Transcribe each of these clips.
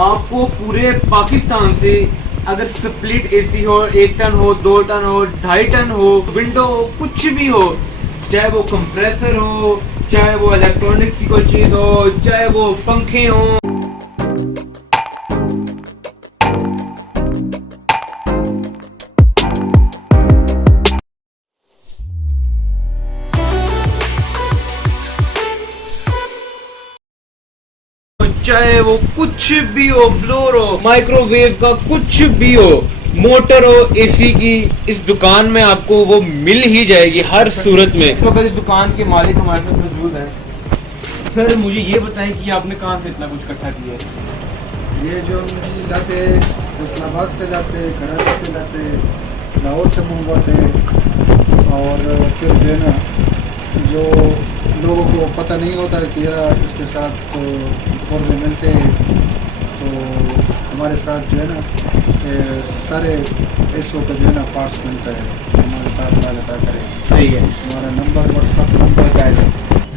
आपको पूरे पाकिस्तान से अगर स्प्लिट एसी हो, 1 टन हो, 2 टन हो, 2.5 टन हो, विंडो हो, कुछ भी हो, चाहे वो कंप्रेसर हो, चाहे वो इलेक्ट्रॉनिक्स की कोई चीज हो, चाहे वो पंखे हो, चाहे वो कुछ भी हो, ब्लोर हो, माइक्रोवेव का कुछ भी हो, मोटर हो, एसी की, इस दुकान में आपको वो मिल ही जाएगी हर सूरत में। इस वक्त इस दुकान के मालिक हमारे पास मौजूद हैं। सर मुझे ये बताएं कि आपने कहाँ से इतना कुछ इकट्ठा किया है? ये जो हम लाते इस्लामाबाद से लाते, कराची से लाते, लाहौर से मंगवाते, और फिर जो है ना जो लोगों को पता नहीं होता है कि यार इसके साथ तो पुर्जे मिलते हैं, तो हमारे साथ जो है ना सारे एसओ का जो है ना पार्ट्स मिलता है, हमारे साथ वाले करें। सही है। हमारा नंबर व्हाट्सअप नंबर का है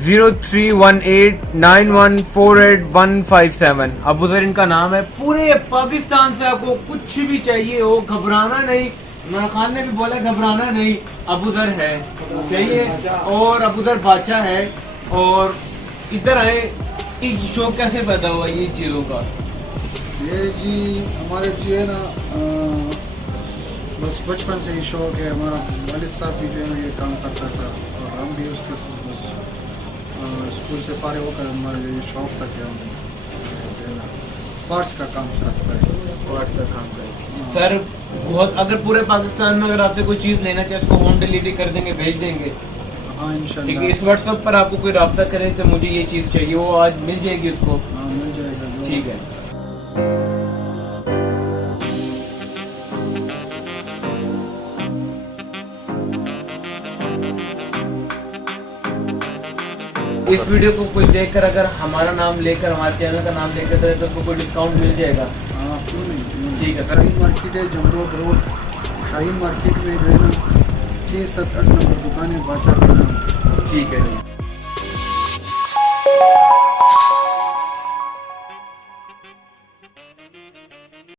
031891485157। अबू ज़र इनका नाम है। पूरे पाकिस्तान से आपको कुछ भी चाहिए हो, घबराना नहीं। इमरान खान ने भी बोला घबराना नहीं, अबू ज़र है, चाहिए। और अबू ज़र बादशाह है। और इधर आए, शौक कैसे पैदा हुआ ये चीज़ों का? ये जी हमारे जो है ना बस बचपन से ही शौक है। हमारा वालिद साहब भी जो है ना ये काम करता था, और हम भी उसके बस स्कूल से फारिग होकर हमारा ये शौक था कि हम जो है ना पार्ट्स का काम करता है, पार्ट्स का काम करें। सर बहुत, अगर पूरे पाकिस्तान में अगर आपसे कोई चीज़ लेना चाहे उसको होम डिलीवरी कर देंगे, भेज देंगे? हाँ इंशाल्लाह। इस व्हाट्सएप पर आपको कोई रब्ता करे तो मुझे ये चीज़ चाहिए, वो आज मिल जाएगी उसको? हाँ मिल जाएगा। ठीक है। इस वीडियो को कोई देखकर अगर हमारा नाम लेकर, हमारे चैनल का नाम लेकर करे तो उसको कोई डिस्काउंट मिल जाएगा? हाँ क्यों नहीं। ठीक है सर। शाहीन मार्केट है, जमरोड रोड, शाहीन मार्केट में जो है ना 6, 7, 8 नंबर दुकान है बादशाह के नाम। ठीक है जी।